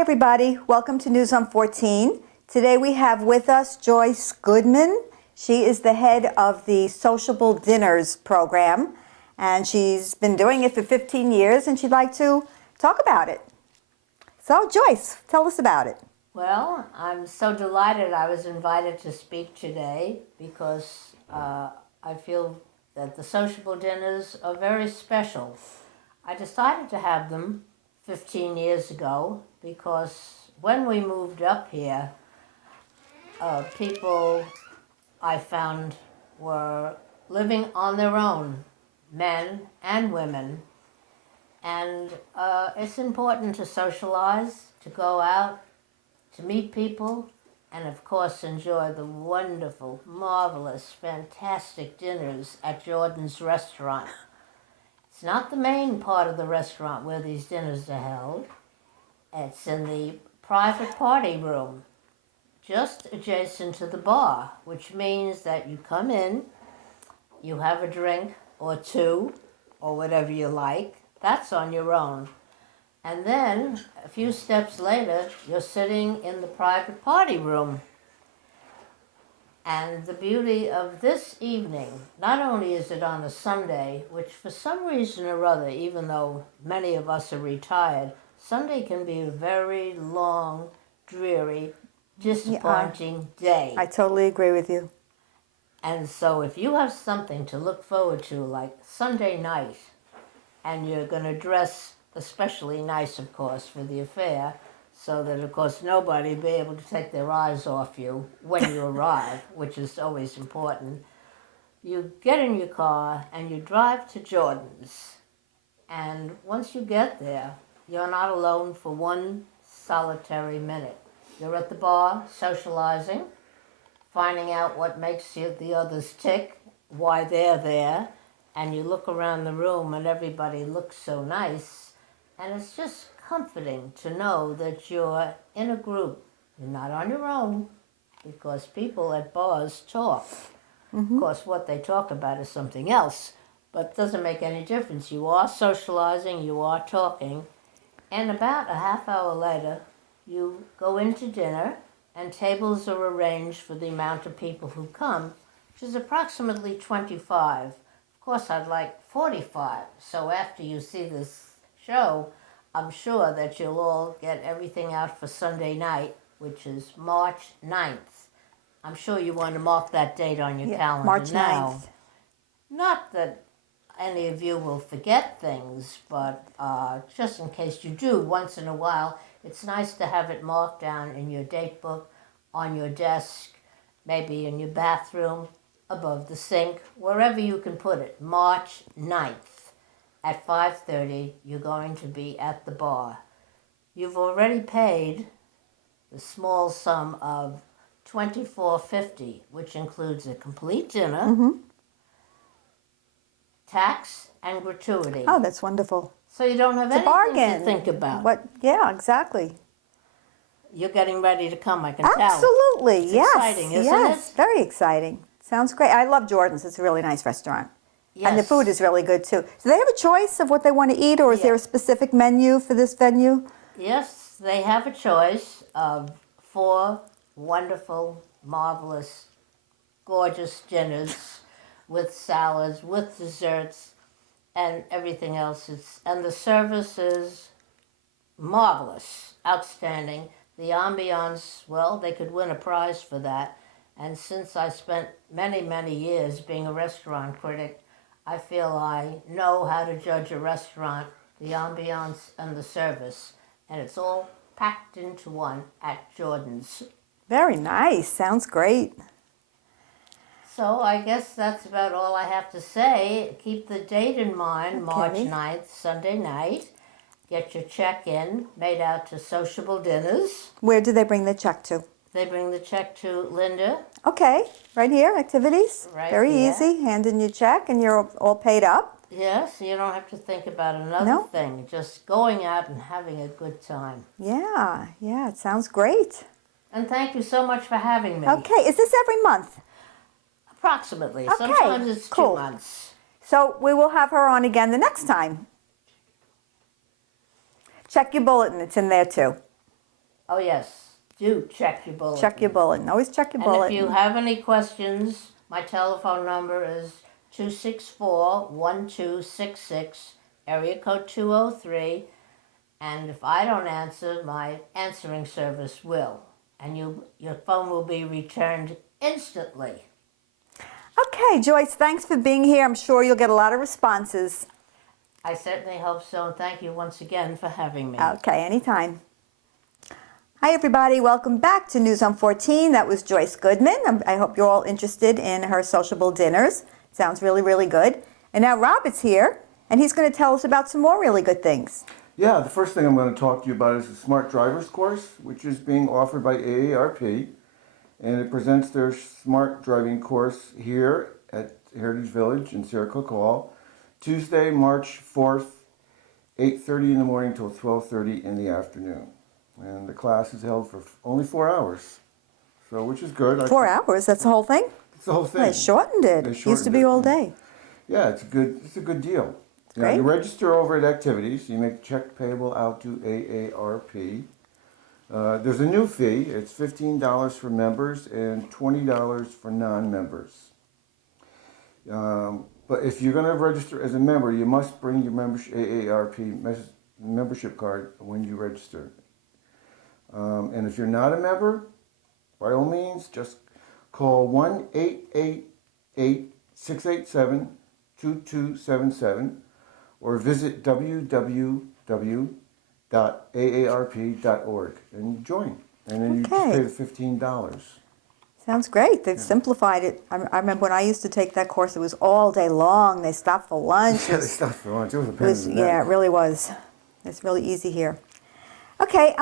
everybody. Welcome to News on 14. Today we have with us Joyce Goodman. She is the head of the Sociable Dinners program, and she's been doing it for 15 years, and she'd like to talk about it. So, Joyce, tell us about it. Well, I'm so delighted I was invited to speak today because I feel that the Sociable Dinners are very special. I decided to have them 15 years ago because when we moved up here, people I found were living on their own, men and women, and it's important to socialize, to go out, to meet people, and of course enjoy the wonderful, marvelous, fantastic dinners at Jordan's restaurant. It's not the main part of the restaurant where these dinners are held. It's in the private party room, just adjacent to the bar, which means that you come in, you have a drink or two, or whatever you like. That's on your own. And then, a few steps later, you're sitting in the private party room. And the beauty of this evening, not only is it on a Sunday, which for some reason or other, even though many of us are retired, Sunday can be a very long, dreary, disappointing day. I totally agree with you. And so if you have something to look forward to, like Sunday night, and you're going to dress especially nice, of course, for the affair, so that, of course, nobody will be able to take their eyes off you when you arrive, which is always important. You get in your car and you drive to Jordan's. And once you get there, you're not alone for one solitary minute. You're at the bar, socializing, finding out what makes the others tick, why they're there, and you look around the room and everybody looks so nice, and it's just comforting to know that you're in a group. You're not on your own, because people at bars talk. Mm-hmm. Of course, what they talk about is something else, but it doesn't make any difference. You are socializing, you are talking, and about a half hour later, you go into dinner, and tables are arranged for the amount of people who come, which is approximately 25. Of course, I'd like 45, so after you see this show, I'm sure that you'll all get everything out for Sunday night, which is March 9th. I'm sure you want to mark that date on your calendar March now. 9th. Not that any of you will forget things, but just in case you do once in a while, it's nice to have it marked down in your date book, on your desk, maybe in your bathroom, above the sink, wherever you can put it. March 9th. At 5:30, you're going to be at the bar. You've already paid the small sum of $24.50, which includes a complete dinner, Mm-hmm. tax, and gratuity. Oh, that's wonderful. So you don't have It's a anything bargain. to think about. What? Yeah, exactly. You're getting ready to come, I can tell. Absolutely. It's yes. exciting, isn't yes. it? Very exciting. Sounds great. I love Jordan's. It's a really nice restaurant. Yes. And the food is really good too. Do they have a choice of what they want to eat, or is there a specific menu for this venue? Yes, they have a choice of 4 wonderful, marvelous, gorgeous dinners with salads, with desserts, and everything else. And the service is marvelous, outstanding. The ambiance, well, they could win a prize for that. And since I spent many, many years being a restaurant critic, I feel I know how to judge a restaurant, the ambiance and the service. And it's all packed into one at Jordan's. Very nice. Sounds great. So I guess that's about all I have to say. Keep the date in mind, March Okay. 9th, Sunday night. Get your check in, made out to Sociable Dinners. Where do they bring the check to? They bring the check to Linda. Okay, right here, activities. Right Very here. easy. Hand in your check and you're all paid up. Yes, you don't have to think about another No. thing. Just going out and having a good time. Yeah, it sounds great. And thank you so much for having me. Okay, is this every month? Approximately. Okay, Sometimes it's cool. 2 months. So we will have her on again the next time. Check your bulletin, it's in there too. Oh, yes. Do check your bulletin. Check your bulletin. Always check your And bulletin. if you have any questions, my telephone number is 264-1266, area code 203. And if I don't answer, my answering service will. And your phone will be returned instantly. Okay, Joyce, thanks for being here. I'm sure you'll get a lot of responses. I certainly hope so, and thank you once again for having me. Okay, anytime. Hi, everybody. Welcome back to News on 14. That was Joyce Goodman. I hope you're all interested in her sociable dinners. Sounds really, really good. And now Robert's here, and he's going to tell us about some more really good things. Yeah, the first thing I'm going to talk to you about is the Smart Drivers course, which is being offered by AARP. And it presents their Smart Driving course here at Heritage Village in Sarah Cook Hall, Tuesday, March 4th, 8:30 in the morning till 12:30 in the afternoon. And the class is held for only 4 hours, so which is good. 4 hours, that's the whole thing? It's the whole thing. They shortened it. They It used to shortened be it. all day. Yeah, it's a good deal. Yeah, Great. you register over at Activities. You make check payable out to AARP. There's a new fee. It's $15 for members and $20 for non-members. But if you're going to register as a member, you must bring your AARP membership card when you register. And if you're not a member, by all means, just call 1-888-687-2277 or visit www.aarp.org and join. And then you just Okay. pay the $15. Sounds great. They've simplified it. I remember when I used to take that course, it was all day long. They stopped for lunch. Yeah, they stopped for lunch. It was a It pain was, in the yeah, neck. it really was. It's really easy here. Okay,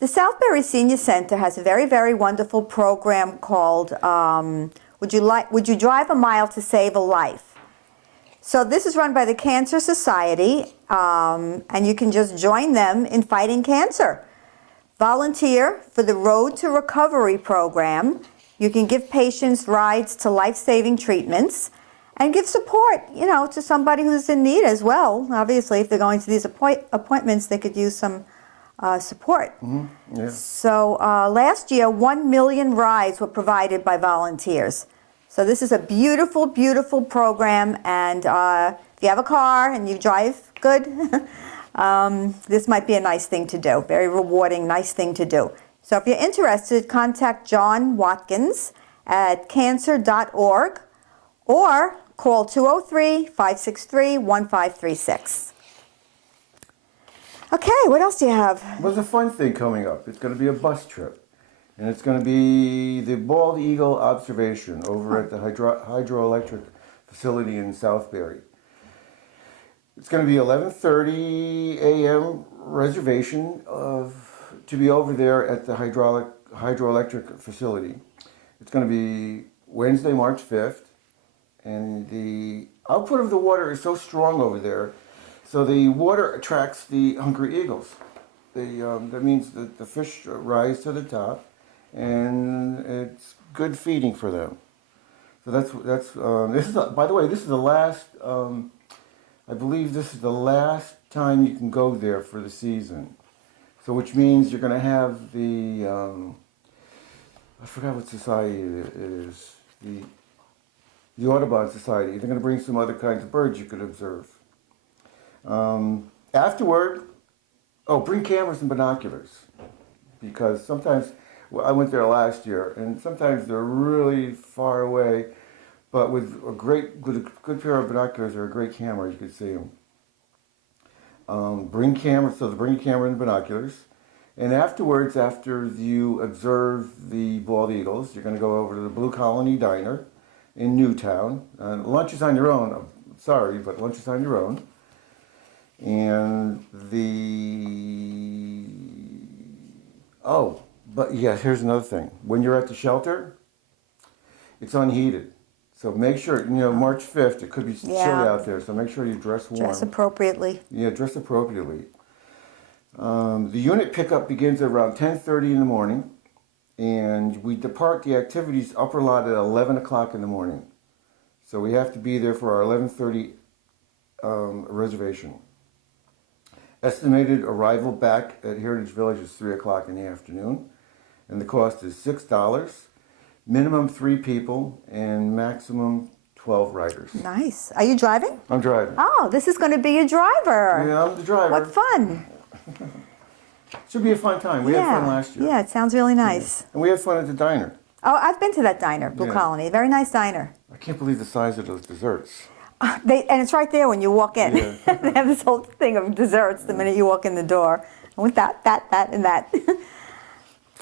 the Southbury Senior Center has a very, very wonderful program called Would You Drive a Mile to Save a Life? So this is run by the Cancer Society, and you can just join them in fighting cancer. Volunteer for the Road to Recovery program. You can give patients rides to life-saving treatments and give support, to somebody who's in need as well. Obviously, if they're going to these appointments, they could use some support. Yeah. So last year, 1 million rides were provided by volunteers. So this is a beautiful, beautiful program. And if you have a car and you drive good, this might be a nice thing to do. Very rewarding, nice thing to do. So if you're interested, contact John Watkins at cancer.org or call 203-563-1536. Okay, what else do you have? There's a fun thing coming up. It's going to be a bus trip. And it's going to be the Bald Eagle Observation over at the hydroelectric facility in Southbury. It's going to be 11:30 a.m. reservation to be over there at the hydroelectric facility. It's going to be Wednesday, March 5th. And the output of the water is so strong over there, so the water attracts the hungry eagles. That means that the fish rise to the top, and it's good feeding for them. So this is by the way, this is the last. I believe this is the last time you can go there for the season. So which means you're going to have the I forgot what society it is. The Audubon Society. They're going to bring some other kinds of birds you could observe. Afterward, bring cameras and binoculars, because sometimes, I went there last year, and sometimes they're really far away, but with a good pair of binoculars or a great camera, you could see them. Bring cameras, so bring a camera and binoculars. And afterwards, after you observe the bald eagles, you're going to go over to the Blue Colony Diner in Newtown. Lunch is on your own. I'm sorry, but lunch is on your own. And here's another thing. When you're at the shelter, it's unheated. So make sure, March 5th, it could be chilly out there, so make sure you dress warm. Dress appropriately. Yeah, dress appropriately. The unit pickup begins at around 10:30 in the morning, and we depart the activities upper lot at 11 o'clock in the morning. So we have to be there for our 11:30 reservation. Estimated arrival back at Heritage Village is 3 o'clock in the afternoon, and the cost is $6. Minimum 3 people and maximum 12 riders. Nice. Are you driving? I'm driving. Oh, this is going to be a driver. Yeah, I'm the driver. What fun. Should be a fun time. We had fun last year. Yeah, it sounds really nice. And we had fun at the diner. Oh, I've been to that diner, Blue Yeah. Colony. Very nice diner. I can't believe the size of those desserts. And it's right there when you walk in. Yeah. They have this whole thing of desserts the minute you walk in the door. I want that, and that.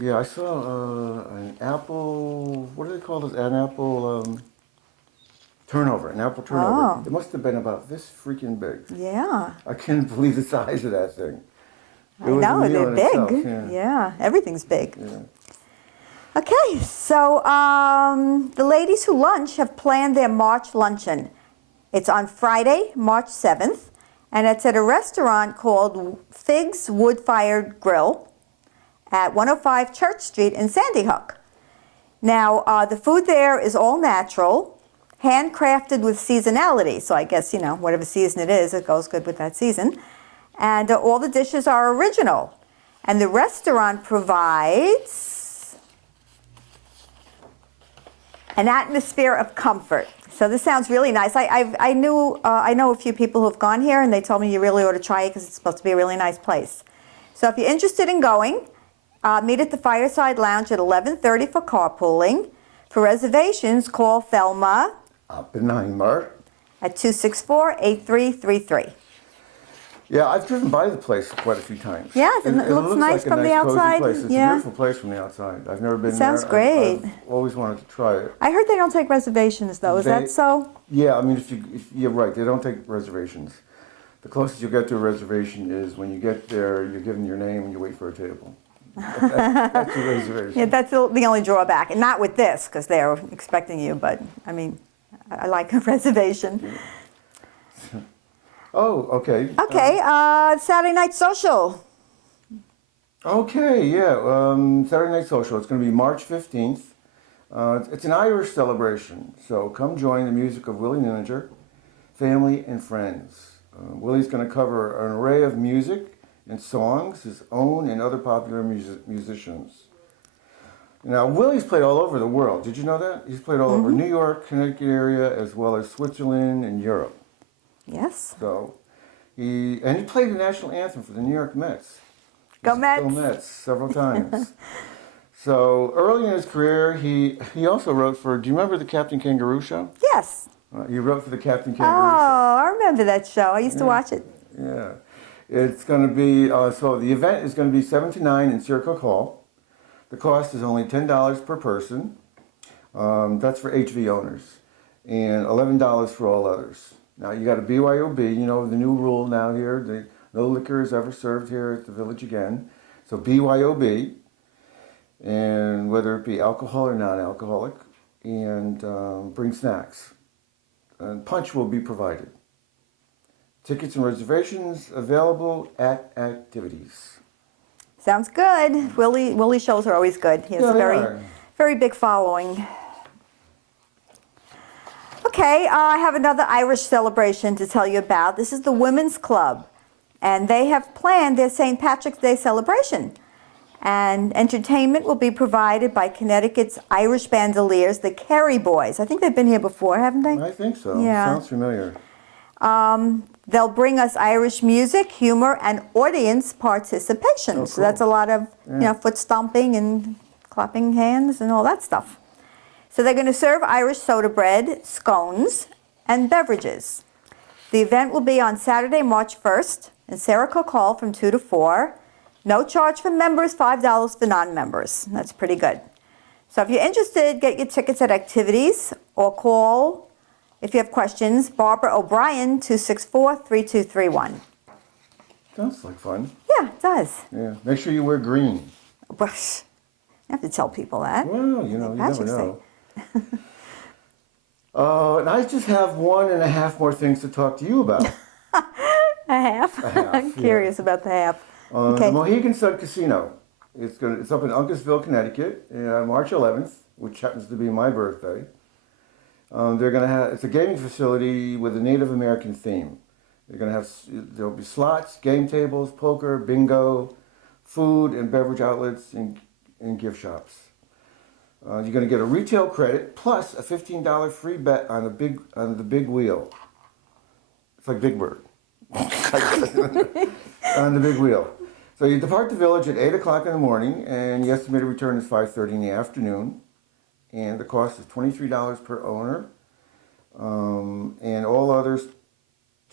Yeah, I saw an apple, what do they call this? An apple turnover, an apple turnover. Oh. It must have been about this freaking big. Yeah. I can't believe the size of that thing. I know, a meal they're in big. itself, Yeah, everything's big. Yeah. Okay, so the ladies who lunch have planned their March luncheon. It's on Friday, March 7th, and it's at a restaurant called Figs Wood Fired Grill at 105 Church Street in Sandy Hook. Now, the food there is all natural, handcrafted with seasonality. So I guess, you know, whatever season it is, it goes good with that season. And all the dishes are original. And the restaurant provides an atmosphere of comfort. So this sounds really nice. I know a few people who have gone here, and they told me you really ought to try it because it's supposed to be a really nice place. So if you're interested in going, meet at the Fireside Lounge at 11:30 for carpooling. For reservations, call Thelma Oppenheimer. at 264-8333. Yeah, I've driven by the place quite a few times. Yes, and it looks nice like a from the nice, cozy outside. place. It's Yeah. a beautiful place from the outside. I've never been Sounds there. great. I've always wanted to try it. I heard they don't take reservations, though. Is They- that so? Yeah, I mean, if you're right, they don't take reservations. The closest you get to a reservation is when you get there, you're given your name and you wait for a table. That's a reservation. Yeah, that's the only drawback. And not with this, because they're expecting you. But, I mean, I like a reservation. Oh, okay. Okay, Saturday Night Social. Okay, yeah. Saturday Night Social. It's going to be March 15th. It's an Irish celebration, so come join the music of Willie Nininger, family and friends. Willie's going to cover an array of music and songs, his own and other popular musicians. Now, Willie's played all over the world. Did you know that? He's played all over New York, Connecticut area, as well as Switzerland and Europe. Yes. So, he played the national anthem for the New York Mets. Go Mets. Go Mets several times. So early in his career, he also wrote for. Do you remember the Captain Kangaroo show? Yes. He wrote for the Captain Oh, Kangaroo I remember that show. I used to watch it. show. Yeah, it's going to be. So the event is going to be 7 to 9 in Searcock Hall. The cost is only $10 per person. That's for HV owners, and $11 for all others. Now you got a BYOB. You know the new rule now here. No liquor is ever served here at the village again. So BYOB, and whether it be alcohol or non-alcoholic, and bring snacks. And punch will be provided. Tickets and reservations available at activities. Sounds good. Willie shows are always good. He has Yeah, a they very, are. very big following. Okay, I have another Irish celebration to tell you about. This is the Women's Club, and they have planned their St. Patrick's Day celebration. And entertainment will be provided by Connecticut's Irish Bandoliers, the Kerry Boys. I think they've been here before, haven't they? I think so. Yeah. Sounds familiar. They'll bring us Irish music, humor, and audience participation. Oh, So that's a cool. lot of foot stomping and clapping hands and all that stuff. So they're going to serve Irish soda bread, scones, and beverages. The event will be on Saturday, March 1st in Searcock Hall from 2 to 4. No charge for members, $5 for non-members. That's pretty good. So if you're interested, get your tickets at activities or call, if you have questions, Barbara O'Brien, 264-3231. Sounds like fun. Yeah, it does. Yeah. Make sure you wear green. Well, you have to tell people that. Well, you know, you never Patrick's Day. know. And I just have 1.5 more things to talk to you about. A half. half, I'm yeah. curious about the half. The Okay. Mohegan Sun Casino. It's up in Uncasville, Connecticut, March 11th, which happens to be my birthday. They're going to have. It's a gaming facility with a Native American theme. They're going to have, there'll be slots, game tables, poker, bingo, food and beverage outlets, and gift shops. You're going to get a retail credit plus a $15 free bet on the big wheel. It's like Big Bird. On the big wheel. So you depart the village at 8 o'clock in the morning, and the estimated return is 5:30 in the afternoon. And the cost is $23 per owner, and all others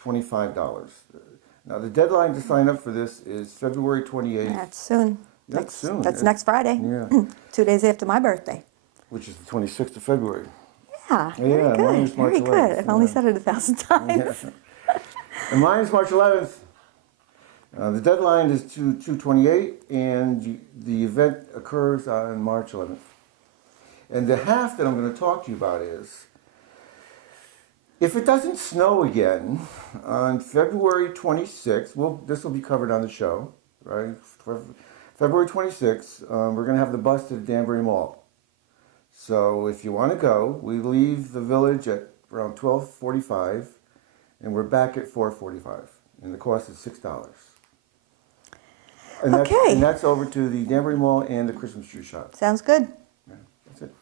$25. Now the deadline to sign up for this is February 28th. That's soon. That's soon. That's next Friday. Yeah. 2 days after my birthday. Which is the 26th of February. Yeah, Yeah, very mine is good. March Very good. 11th, I've only yeah. said it 1,000 times. Yeah. And mine is March 11th. The deadline is to 2/28, and the event occurs on March 11th. And the half that I'm going to talk to you about is, if it doesn't snow again on February 26th, this will be covered on the show, right? February 26th, we're going to have the bus to the Danbury Mall. So if you want to go, we leave the village at around 12:45, and we're back at 4:45, and the cost is $6. And Okay. and that's over to the Danbury Mall and the Christmas tree shop. Sounds good. Yeah, that's it.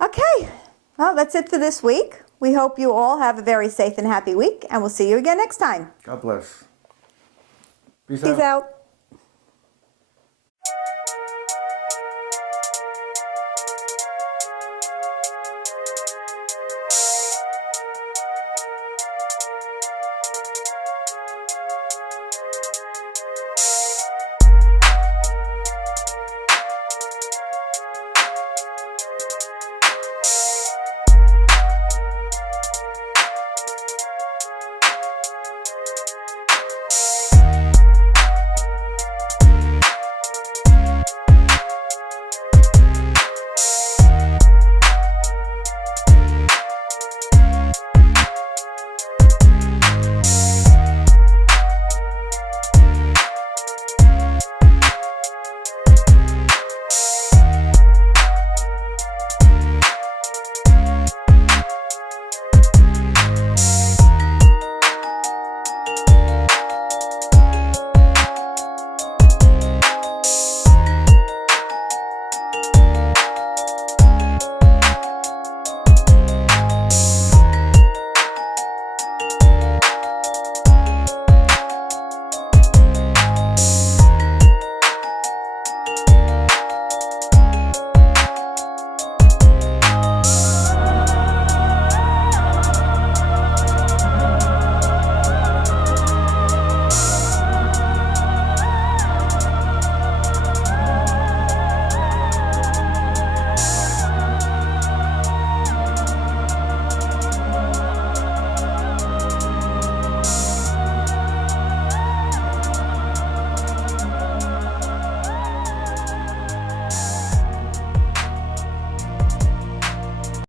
Okay. Well, that's it for this week. We hope you all have a very safe and happy week, and we'll see you again next time. God bless. Peace Peace out.